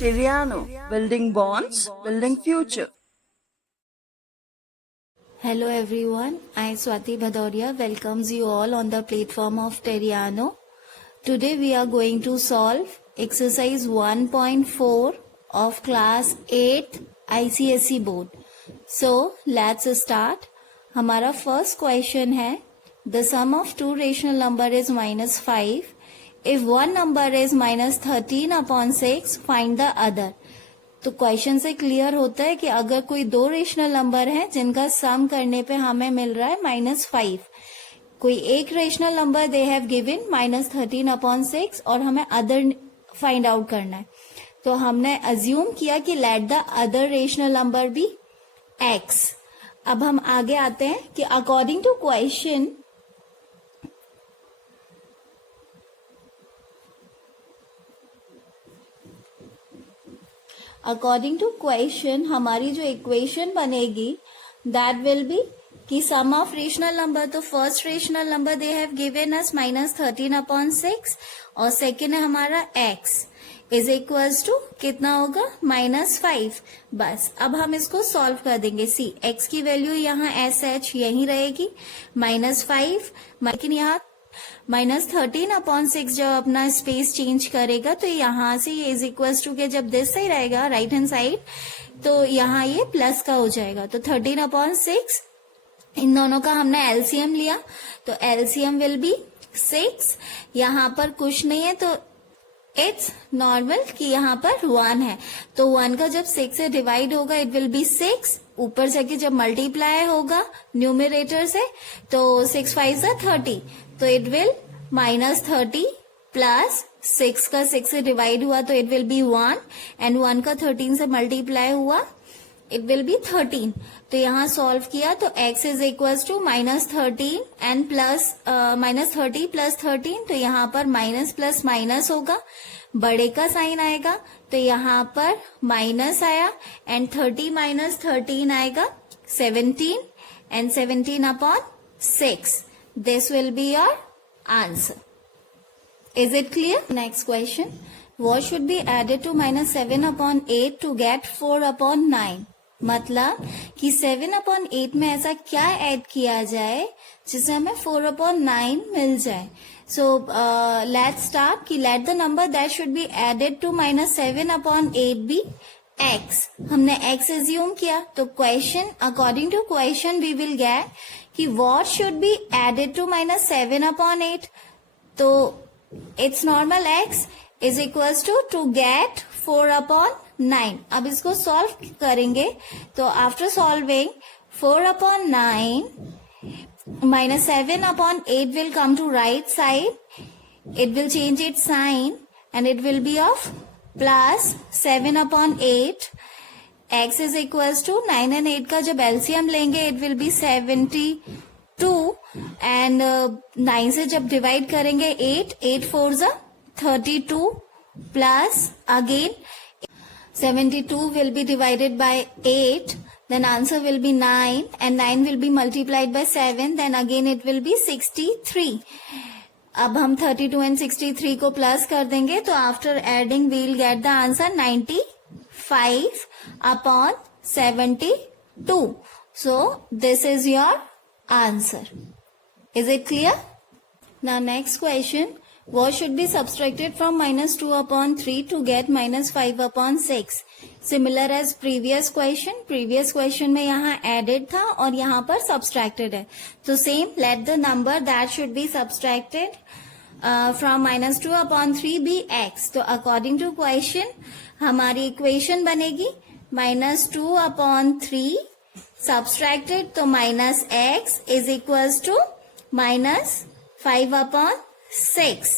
Teriano, building bonds, building future. Hello everyone, I Swati Bhadoria welcomes you all on the platform of Teriano. Today we are going to solve exercise 1.4 of class 8 ICSE board. So let's start. हमारा first question है, the sum of two rational number is -5. If one number is -13/6, find the other. तो क्वेश्चन से क्लियर होता है कि अगर कोई दो रेशनल नंबर है जिनका सम करने पे हमें मिल रहा है -5, कोई एक rational number they have given -13/6 और हमें अदर फाइंड आउट करना है, तो हमने अज्यूम किया कि let the other rational number be x. अब हम आगे आते हैं कि अकॉर्डिंग टू क्वेश्चन हमारी जो इक्वेशन बनेगी दैट विल बी कि सम ऑफ रेशनल नंबर, तो first rational number they have given us -13/6 और सेकेंड है हमारा x इज इक्वल्स टू कितना होगा -5. बस अब हम इसको सॉल्व कर देंगे. सी x की वैल्यू यहाँ SH यही रहेगी -5, लेकिन यहाँ -13/6 जब अपना स्पेस चेंज करेगा तो यहाँ से ये इज इक्वल्स टू के जब दिस सही रहेगा राइट हैंड साइड, तो यहाँ ये प्लस का हो जाएगा. तो 13/6 इन दोनों का हमने एलसीएम लिया, तो एलसीएम विल बी 6. यहाँ पर कुछ नहीं है तो इट्स नॉर्मल कि यहाँ पर 1 है, तो 1 का जब 6 से डिवाइड होगा इट विल बी 6. ऊपर जाके जब मल्टीप्लाई होगा न्यूमरेटर से तो 6 5 30, तो इट विल -30 प्लस 6 का 6 से डिवाइड हुआ तो इट विल बी 1 एंड 1 का 13 से मल्टीप्लाई हुआ इट विल बी 13. तो यहाँ सॉल्व किया तो x is equals to -13 and plus -30 plus 13, तो यहाँ पर माइनस प्लस माइनस होगा, बड़े का साइन आएगा, तो यहाँ पर माइनस आया एंड 30 - 13 आएगा 17 एंड 17/6. This will be your answer. Is it clear? Next question. What should be added to -7/8 to get 4/9? मतलब कि 7/8 में ऐसा क्या ऐड किया जाए जिससे हमें 4/9 मिल जाए. So let's start कि let the number that should be added to -7/8 be x. हमने x assume किया, तो question according to question we will get कि what should be added to -7/8. तो it's normal x is equals to get 4/9. अब इसको सॉल्व करेंगे तो after solving 4/9 -7/8 will come to right side. It will change its sign and it will be of plus 7/8. x is equals to 9 and 8 का जब एलसीएम लेंगे it will be 72 and 9 से जब डिवाइड करेंगे 8 4 32 plus again 72 will be divided by 8, then answer will be 9 and 9 will be multiplied by 7, then again it will be 63. अब हम 32 and 63 को प्लस कर देंगे तो after adding we will get the answer 95/72. So this is your answer. Is it clear? Now next question. What should be subtracted from -2/3 to get -5/6? Similar as previous question में यहाँ added था और यहाँ पर subtracted है. तो same, let the number that should be subtracted from -2/3 be x. तो according to question हमारी equation बनेगी -2/3 subtracted तो -x is equals to -5/6.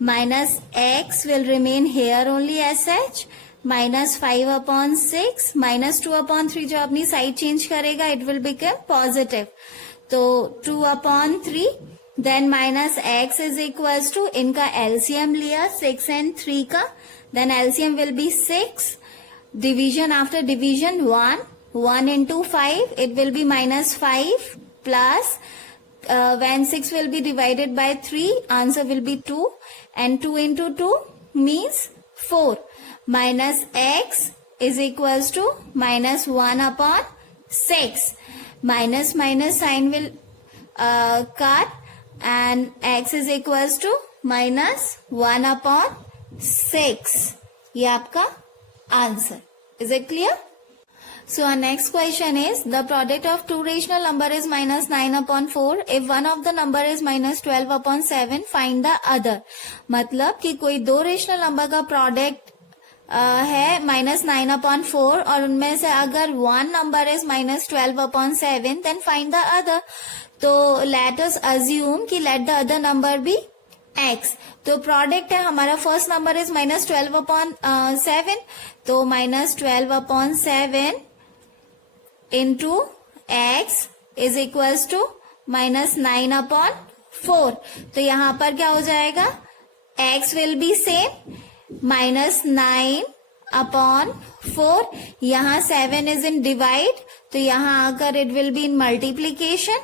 -x will remain here only as such. -5/6 -2/3 जो अपनी साइड चेंज करेगा it will become positive. तो 2/3 then -x is equals to इनका LCM लिया 6 and 3 का, then LCM will be 6. Division after division 1 into 5 it will be -5 plus when 6 will be divided by 3 answer will be 2 and 2 into 2 means 4 minus x is equals to minus 1 upon 6. Minus minus sign will cut and x is equals to minus 1 upon 6. ये आपका answer. Is it clear? So our next question is, the product of two rational number is minus 9 upon 4. If one of the number is minus 12 upon 7, find the other. मतलब कि कोई दो rational number का product है minus 9 upon 4 और उनमें से अगर one number is minus 12 upon 7, then find the other. तो लेट अस अज्यूम कि let the other number be x. तो प्रोडक्ट है हमारा, first number is minus 12 upon 7, तो minus 12 upon 7 into x is equals to minus 9 upon 4. तो यहाँ पर क्या हो जाएगा, x will be same, minus 9 upon 4. यहाँ 7 इज इन डिवाइड, तो यहाँ आकर it will be in multiplication,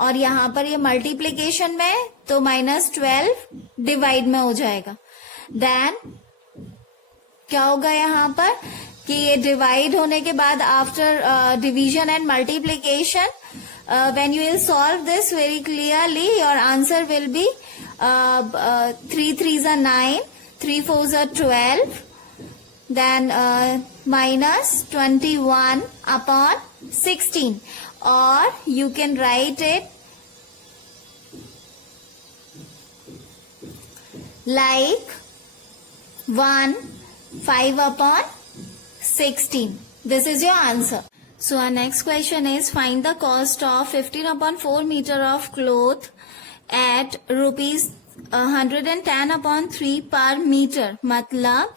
और यहाँ पर ये मल्टीप्लीकेशन में है, तो माइनस 12 डिवाइड में हो जाएगा. देन क्या होगा यहाँ पर कि ये डिवाइड होने के बाद after division and multiplication, when you will solve this very clearly, your answer will be 3 3s are 9, 3 4s are 12, then minus 21 upon 16, or you can write it like 1 5 upon 16. This is your answer. So our next question is, find the cost of 15 upon 4 meter of cloth at rupees 110 upon 3 per meter. मतलब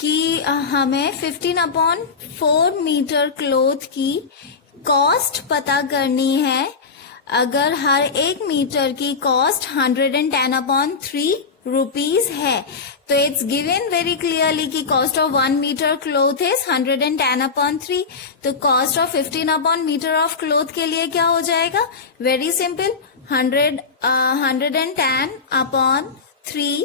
कि हमें 15 upon 4 metre cloth की कॉस्ट पता करनी है. अगर हर एक मीटर की कॉस्ट 110 upon 3 रुपीज है, तो इट्स गिवन वेरी क्लियरली कि cost of 1 metre cloth is 110 upon 3. तो cost of 15 upon metre of cloth के लिए क्या हो जाएगा, very simple, 110 upon 3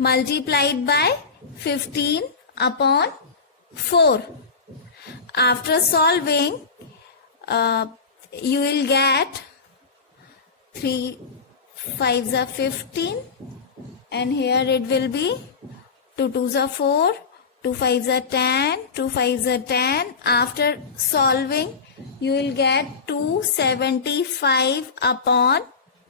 multiplied by 15 upon 4. After solving you will get 3 5s are 15, and here it will be 2 2s are 4, 2 5s are 10, 2 5s are 10. After solving, you will get 275 upon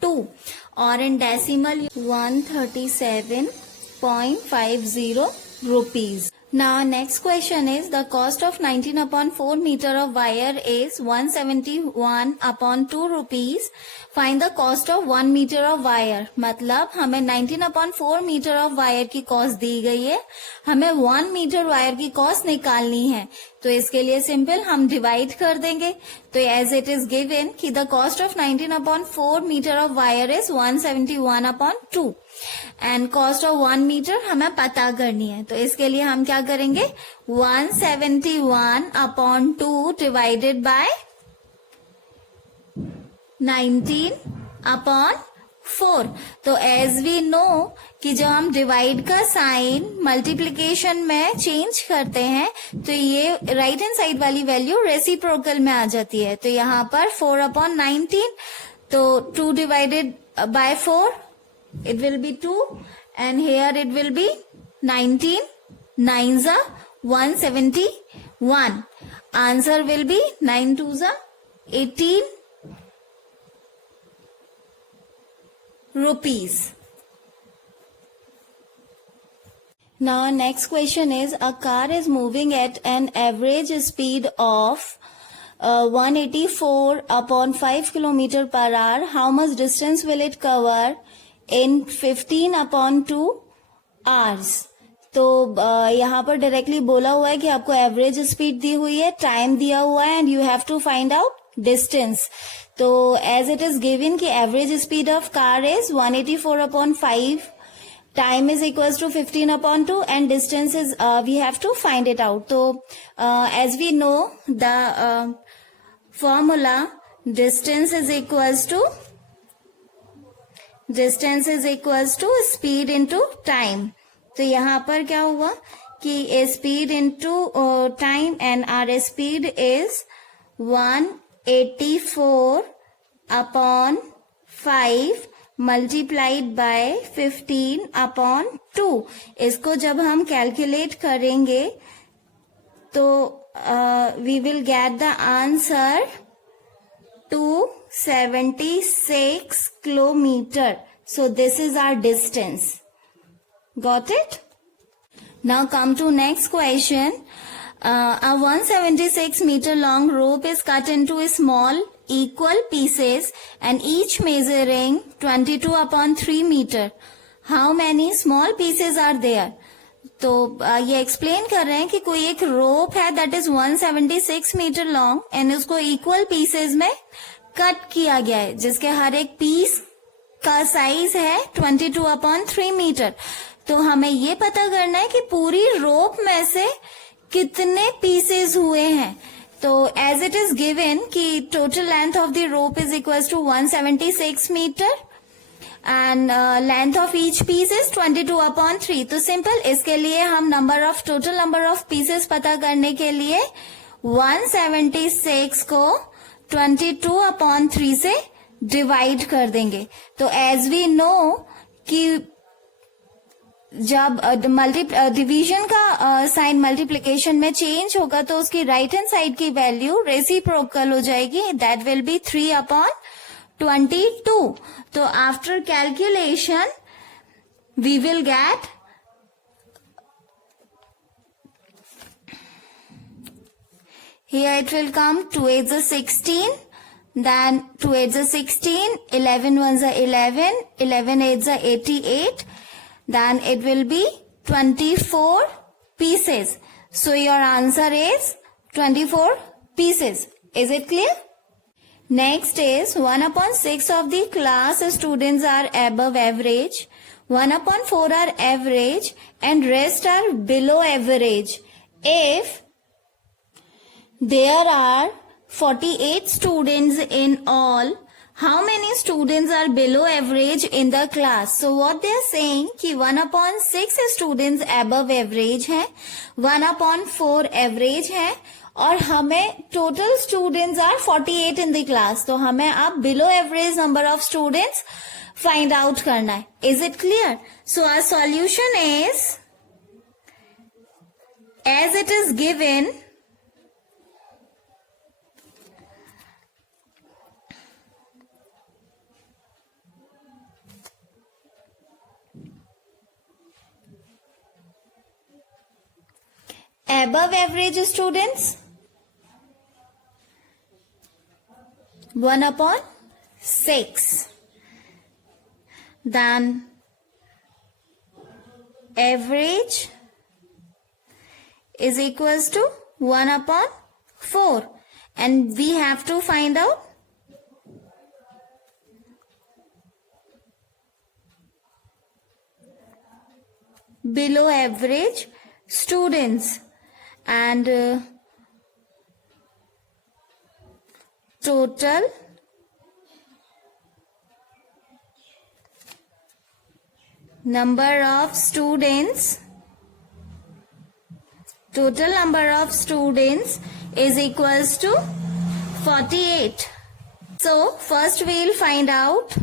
2, or in decimal 137.50 rupees. Now next question is, the cost of 19 upon 4 meter of wire is 171 upon 2 rupees. Find the cost of 1 meter of wire. मतलब हमें 19 upon 4 meter of wire की कॉस्ट दी गई है, हमें 1 meter wire की कॉस्ट निकालनी है. तो इसके लिए सिंपल हम डिवाइड कर देंगे. तो एज इट इज गिवन कि the cost of 19 upon 4 metre of wire is 171 upon 2, and cost of 1 metre हमें पता करनी है. तो इसके लिए हम क्या करेंगे, 171 अपॉन 2 डिवाइडेड बाय 19 अपॉन 4. तो एज वी नो कि जब हम डिवाइड का साइन मल्टीप्लीकेशन में चेंज करते हैं, तो ये राइट हैंड साइड वाली वैल्यू रेसिप्रोकल में आ जाती है. तो यहाँ पर 4 अपॉन 19, तो 2 divided by 4, it will be 2, and here it will be 19, 9s are 171. Answer will be 9 2s are 18 rupees. Now next question is, a car is moving at an average speed of 184 upon 5 kilometer per hour. How much distance will it cover in 15 upon 2 hours? तो यहाँ पर डायरेक्टली बोला हुआ है कि आपको average speed दी हुई है, टाइम दिया हुआ है, and you have to find out distance. तो एज इट इज गिवन कि average speed of car is 184 upon 5, time is equals to 15 upon 2, and distance is we have to find it out. तो as we know the formula, distance is equals to speed into time. तो यहाँ पर क्या हुआ कि speed into time, and our speed is 184 upon 5 multiplied by 15 upon 2. इसको जब हम कैलकुलेट करेंगे तो we will get the answer 276 kilometer. So this is our distance. Got it? Now come to next question. A 176 meter long rope is cut into small equal pieces and each measuring 22 upon 3 meter. How many small pieces are there? तो ये एक्सप्लेन कर रहे हैं कि कोई एक rope है that is 176 metre long and उसको इक्वल पीसेस में कट किया गया है, जिसके हर एक पीस का साइज है 22 अपॉन 3 मीटर. तो हमें ये पता करना है कि पूरी रोप में से कितने पीसेस हुए हैं. तो एज इट इज गिवन कि total length of the rope is equal to 176 metre and length of each piece is 22 upon 3. तो सिंपल, इसके लिए हम टोटल नंबर ऑफ पीसेस पता करने के लिए 176 को 22 अपॉन 3 से डिवाइड कर देंगे. तो एज वी नो कि जब डिवीजन का साइन मल्टीप्लिकेशन में चेंज होगा तो उसकी राइट हैंड साइड की वैल्यू रेसिप्रोकल हो जाएगी, दैट विल बी 3 अपॉन 22. So after calculation, we will get here it will come 2 8s are 16, then 2 8s are 16, 11 1s are 11, 11 8s are 88, then it will be 24 pieces. So your answer is 24 pieces. Is it clear? Next is 1 upon 6 of the class students are above average, 1 upon 4 are average and rest are below average. If there are 48 students in all, how many students are below average in the class? So what they are saying कि 1 upon 6 students above average हैं, 1 upon 4 average हैं और हमें total students are 48 in the class. तो हमें अब below average number of students find out करना है. Is it clear? So our solution is as it is given above average students 1 upon 6, then average is equals to 1 upon 4 and we have to find out below average students and total number of students is equals to 48. So first we will find out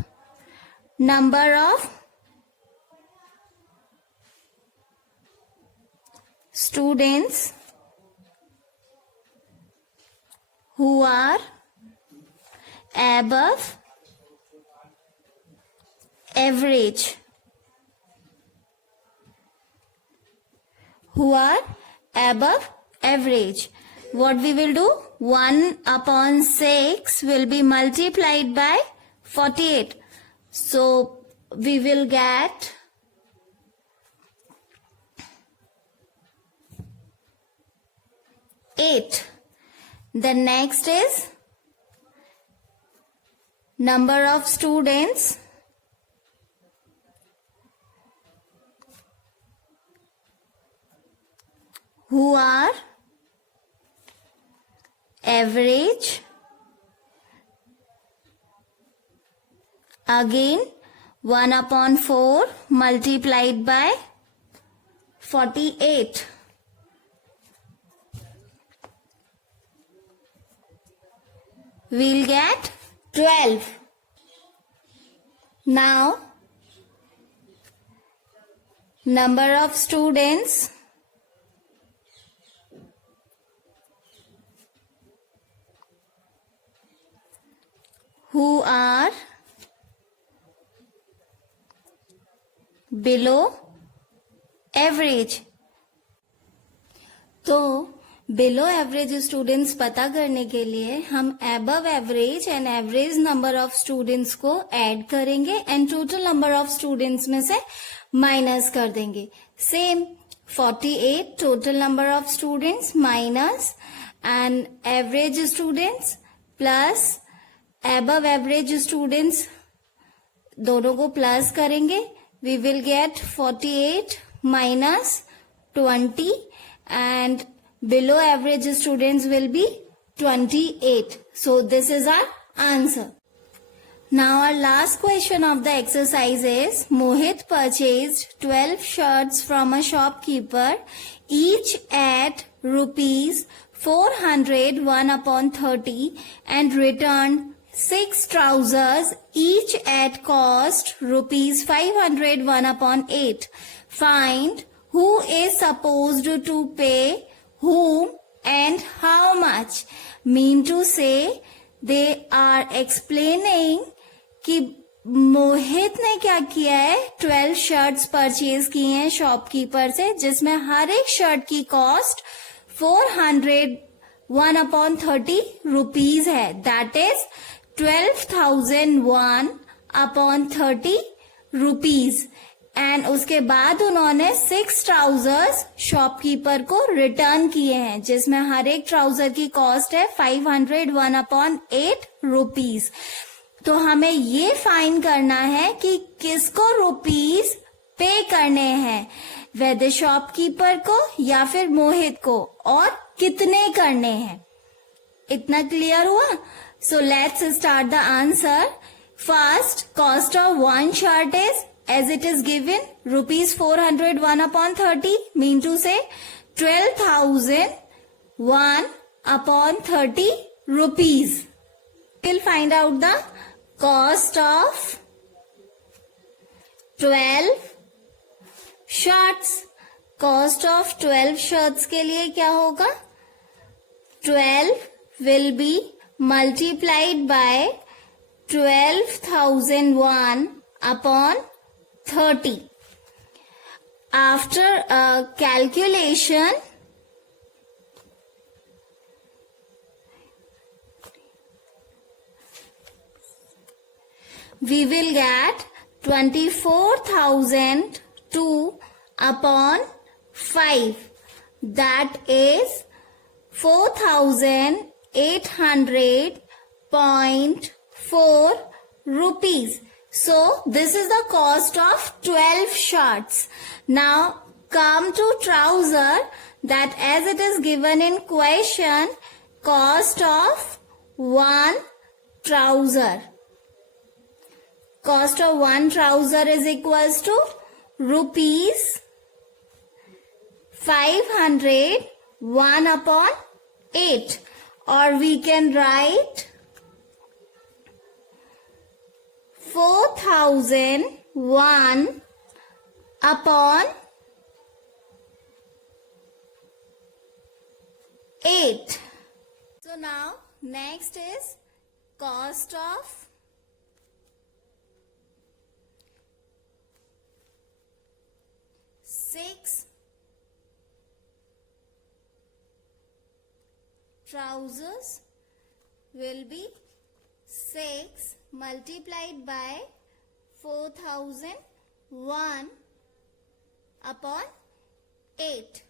number of students who are above average. What we will do? 1 upon 6 will be multiplied by 48. So we will get 8. The next is number of students who are average. Again 1 upon 4 multiplied by 48. we'll get 12. Now, number of students who are below average. तो below average students पता करने के लिए हम above average and average number of students को add करेंगे and total number of students में से माइनस कर देंगे. Same 48 total number of students minus and average students plus above average students, दोनों को प्लस करेंगे. We will get 48 minus 20 and below average students will be 28. So this is our answer. Now our last question of the exercise is, Mohit purchased 12 shirts from a shopkeeper, each at rupees 400 1/30, and returned 6 trousers, each at cost rupees 500 1/8. Find who is supposed to pay whom and how much. Mean to say, they are explaining कि मोहित ने क्या किया है, 12 shirts purchase किए हैं शॉपकीपर से, जिसमें हर एक शर्ट की कॉस्ट 400 1/30 रुपीज है. That is 12,001 1/30 rupees. एंड उसके बाद उन्होंने 6 ट्राउजर्स शॉपकीपर को रिटर्न किए हैं, जिसमें हर एक ट्राउजर की कॉस्ट है 500 1/8 रुपीज. तो हमें ये फाइंड करना है कि किसको रुपीज पे करने हैं, वेदर शॉपकीपर को या फिर मोहित को, और कितने करने हैं. इतना क्लियर हुआ? So let's start the answer. First, cost of one shirt is, as it is given, rupees 400 1/30, mean to say 12,001 1/30 rupees. We'll find out the cost of 12 shirts. Cost of 12 shirts के लिए क्या होगा? 12 will be multiplied by 12,001 upon 30. After a calculation, we will get 24,002 upon 5. That is 4,800.4 rupees. So this is the cost of 12 shirts. Now come to trouser, that as it is given in question, cost of one trouser. Cost of one trouser is equals to rupees 500 1/8, or we can write 4,001 upon 8. So now next is cost of six trousers will be 6 multiplied by 4,001 upon 8.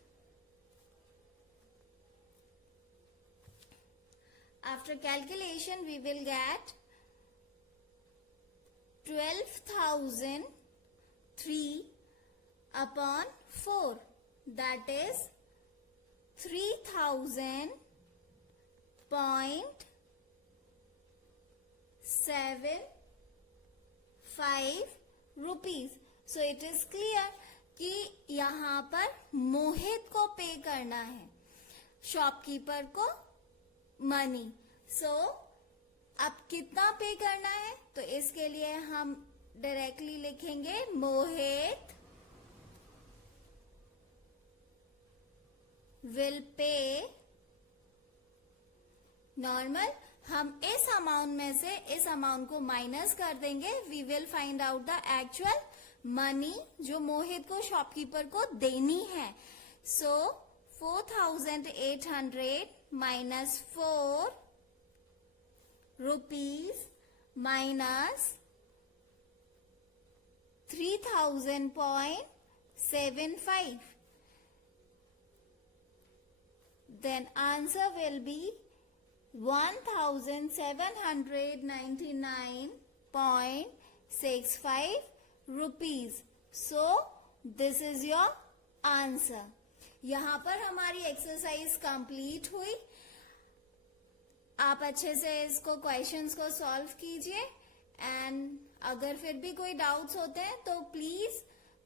After calculation, we will get 12,003 upon 4. That is 3,000.75 rupees. So it is clear कि यहाँ पर मोहित को पे करना है शॉपकीपर को money. So अब कितना पे करना है, तो इसके लिए हम डायरेक्टली लिखेंगे मोहित विल पे नॉर्मल। हम इस अमाउंट में से इस अमाउंट को माइनस कर देंगे, we will find out the actual money जो मोहित को शॉपकीपर को देनी है। So 4,800 minus 4 rupees minus 3,000.75, then answer will be 1,799.65 rupees. So this is your answer. यहां पर हमारी एक्सरसाइज कंप्लीट हुई। आप अच्छे से इसको क्वेश्चंस को सॉल्व कीजिए, एंड अगर फिर भी कोई डाउट्स होते हैं तो प्लीज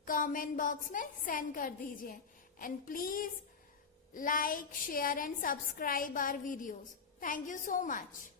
कमेंट बॉक्स में सेंड कर दीजिए, and please like, share and subscribe our videos. Thank you so much.